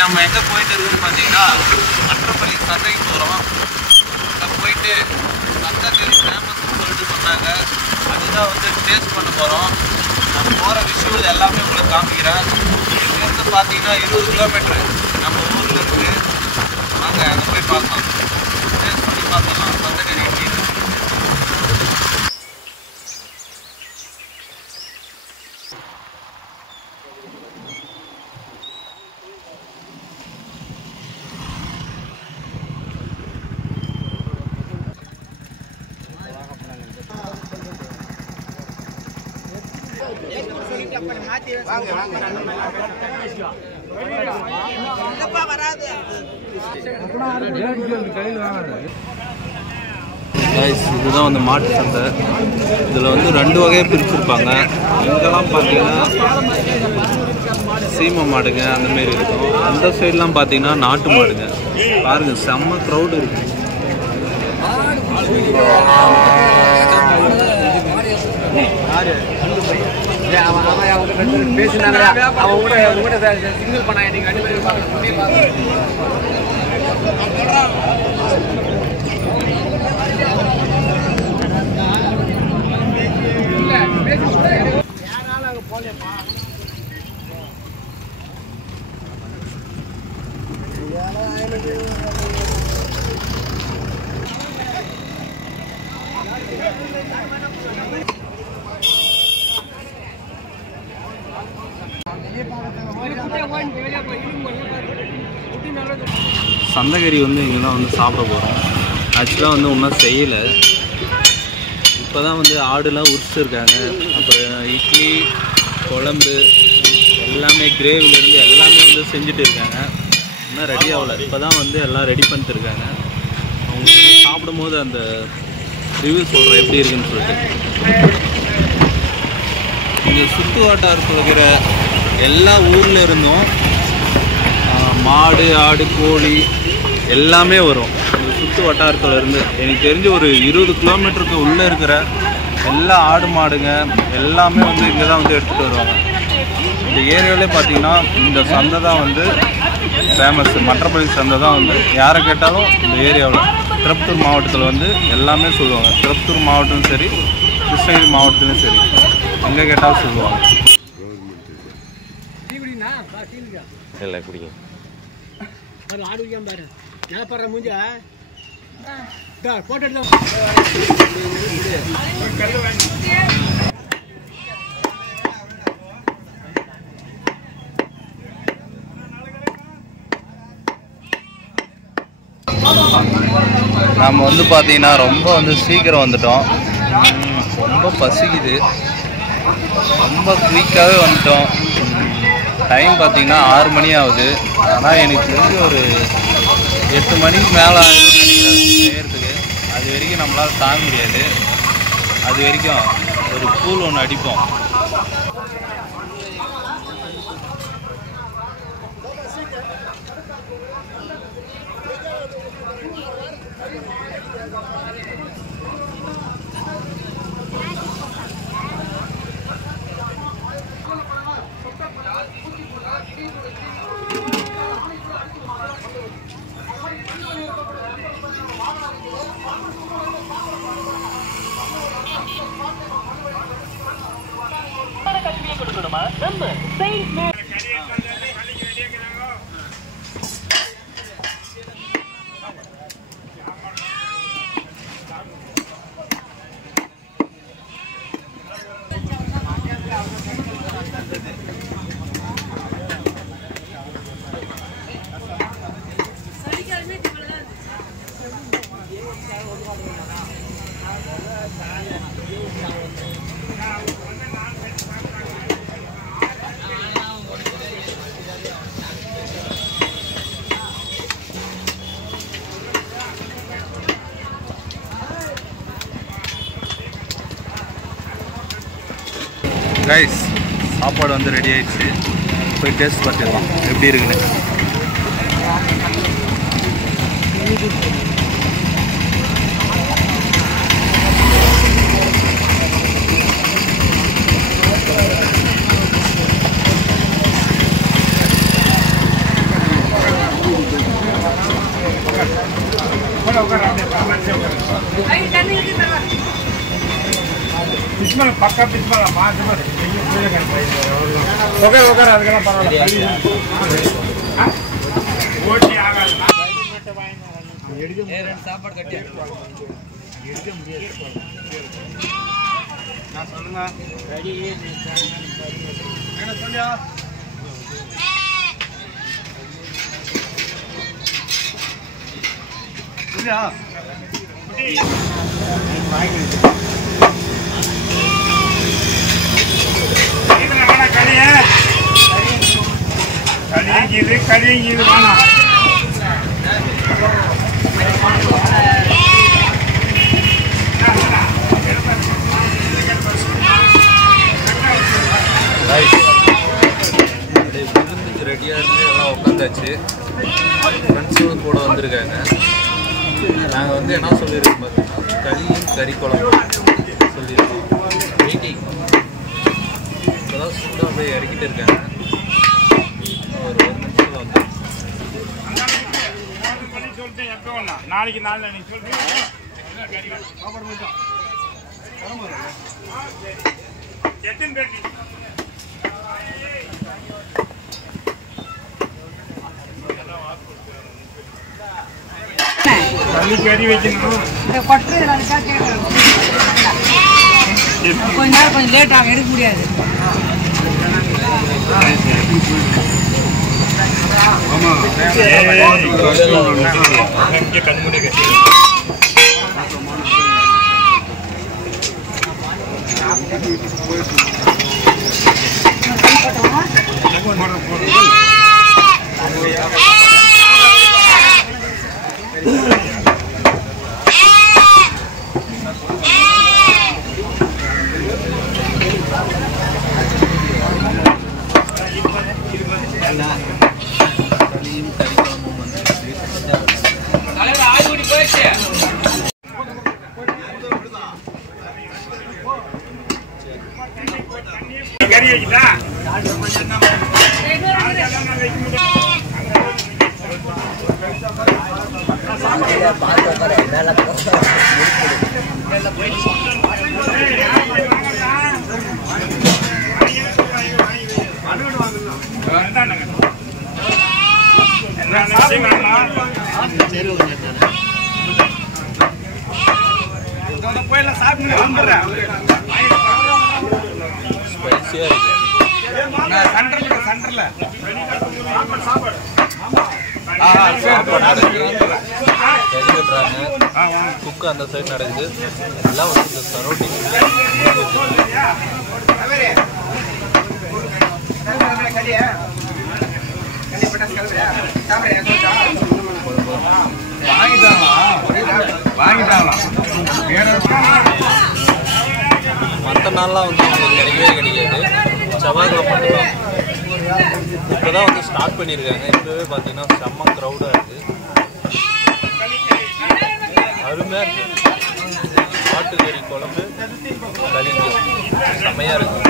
நம்ம எங்கே போயிட்டு இருக்குன்னு பார்த்தீங்கன்னா மற்றப்பள்ளி சந்தைக்கு போகிறோம். அங்கே போயிட்டு சந்தைக்கு ஃபேமஸ்ன்னு சொல்லிட்டு சொன்னாங்க. அதுதான் வந்து டேஸ்ட் பண்ண போகிறோம். நம்ம போகிற விஷயம் எல்லாமே உங்களுக்கு காமிக்கிறேன். இங்கேருந்து பார்த்தீங்கன்னா 20 கிலோமீட்ரு நம்ம ஊரில் இருக்குது. வாங்க அங்கே போய் பார்க்கலாம், டேஸ்ட் பண்ணி பார்க்கலாம் சந்தைக்கறி எப்படி இருக்குது. இதுதான் வந்து மாட்டு சந்தை. இதில் வந்து 2 வகையை பிரிச்சிருப்பாங்க. இங்கெல்லாம் பார்த்தீங்கன்னா சீமை மாடுங்க அந்தமாரி இருக்கும். அந்த சைட்லாம் பார்த்தீங்கன்னா நாட்டு மாடுங்க. பாருங்கள், செம்ம க்ரௌடு இருக்கு. சந்தைக்கறி வந்து இங்கே தான் வந்து சாப்பிட போகிறோம். ஆக்சுவலாக வந்து ஒன்றும் செய்யலை. இப்போ தான் வந்து ஆடுலாம் உரிச்சிருக்காங்க. அப்புறம் இட்லி, குழம்பு எல்லாமே கிரேவிலேருந்து எல்லாமே வந்து செஞ்சுட்டு இருக்காங்க. இன்னும் ரெடி ஆகலை. இப்போ தான் வந்து எல்லாம் ரெடி பண்ணிட்டு இருக்காங்க. அவங்க வந்து சாப்பிடும் போது அந்த ரிவ்யூ சொல்கிறேன் எப்படி இருக்குன்னு சொல்லிட்டு. இங்கே சுற்று வட்டாரத்தில் இருக்கிற எல்லா ஊரில் இருந்தும் மாடு, ஆடு, கோழி எல்லாமே வரும் இந்த சுற்று வட்டாரத்தில் இருந்து. எனக்கு தெரிஞ்சு ஒரு 20 கிலோமீட்டருக்கு உள்ளே இருக்கிற எல்லா ஆடு மாடுங்க எல்லாமே வந்து இங்கே தான் வந்து எடுத்துகிட்டு வருவாங்க. இந்த ஏரியாவிலே பார்த்தீங்கன்னா இந்த சந்தை தான் வந்து ஃபேமஸ். மற்றப்பள்ளி சந்தை தான் வந்து யாரை கேட்டாலும் இந்த ஏரியாவில் திருப்பத்தூர் மாவட்டத்தில் வந்து எல்லாமே சொல்லுவாங்க. திருப்பத்தூர் மாவட்டமும் சரி, கிருஷ்ணகிரி மாவட்டத்திலும் சரி, எங்கே கேட்டாலும் சொல்லுவாங்க. இல்லை குடிங்க. ஆடு வைக்காம பாரு, நிலப்படுற மூஞ்ச போட்டு நாம் வந்து பார்த்தீங்கன்னா ரொம்ப வந்து சீக்கிரம் வந்துட்டோம். ரொம்ப பசிக்குது. ரொம்ப குயிக்காகவே வந்துட்டோம். டைம் பார்த்தீங்கன்னா 6 மணி ஆகுது. ஆனால் எனக்கு தெரிஞ்சு ஒரு 8 மணிக்கு மேலே ஆகிடும்னு நினைக்கிறேன் செய்கிறதுக்கு. அது வரைக்கும் நம்மளால் தாங்க முடியாது. அது வரைக்கும் ஒரு கூழ் ஒன்று அடிப்போம். கைஸ், சாப்பாடு வந்து ரெடி ஆயிடுச்சு. போய் டேஸ்ட் பார்த்துக்கலாம் எப்படி இருக்குன்னு. பக்கா பிஸ்மலா மாசு ஓகே ஓகே அதுக்கெல்லாம் பரவாயில்ல. ஓட்டி ஆகாது சாப்பாடு கட்டி எடுக்க முடியாது. நான் சொல்லுங்க என்ன சொல்லியா சொல்லியா கழியுது வேணாம். விருந்துக்கு ரெடியாக இருந்து எல்லாம் உட்காந்தாச்சு. ஃப்ரெண்ட்ஸும் கூட வந்திருக்காங்க. நாங்கள் வந்து என்ன சொல்லியிருக்கோம் பார்த்தீங்கன்னா களியும் கறி குழம்பு சொல்லியிருக்கோம். வெயிட்டிங் இப்போதான் சூடாக போய் இறக்கிட்டு இருக்காங்க. ஒரு நிமிஷம் வந்து நாளைக்கு நாள் சொல்லிட்டு கறி வைக்கணும். கொஞ்ச நேரம் கொஞ்சம் லேட் ஆகும், எடுக்க முடியாது. கறி வைக்கல குக்கு அந்த சைடு நடக்குது. எல்லாம் வந்து சரௌண்டிங் மற்ற நாள்லாம் வந்து உங்களுக்கு கிடைக்கவே கிடைக்காது. செவ்வாய்க்கிழமை மட்டும்தான். இப்போ தான் வந்து ஸ்டார்ட் பண்ணியிருக்காங்க. இப்போவே பார்த்தீங்கன்னா செம்ம க்ரௌடாக இருக்குது. அருமையாக இருக்குது. ஆட்டுக்கறி குழம்பு கறிங்க செம்மையாக இருக்குது.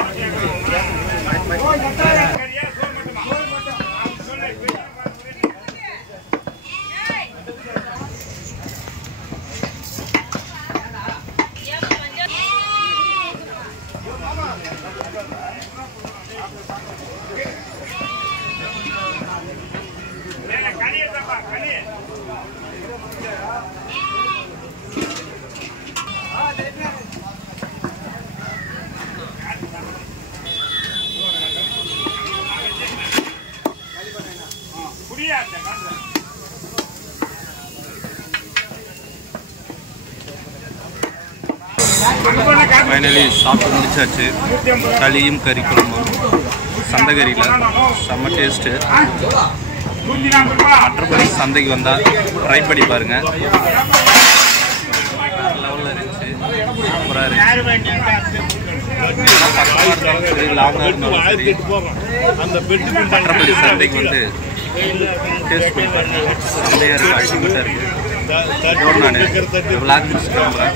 ஃபைனலி சாப்பிட்டு முடிச்சாச்சு. களியும் கறி குழம்பும் சந்தைக்கறியில் செம்ம டேஸ்ட்டு. மற்றபடி சந்தைக்கு வந்தால் ட்ரை பண்ணி பாருங்கள். வேறு லெவலில் இருந்துச்சு. சூப்பராக இருந்துச்சு. பக்கமாக இருந்தாலும் சரி, லாங்காக இருந்தாலும் சரி, மற்றபடி சந்தைக்கு வந்து டேஸ்ட் பண்ணி பாருங்க. செம்மையாக இருக்குது, அல்டிமேட்டாக இருக்குது. நான் விளாக் முடிச்சு கிளம்புறேன்.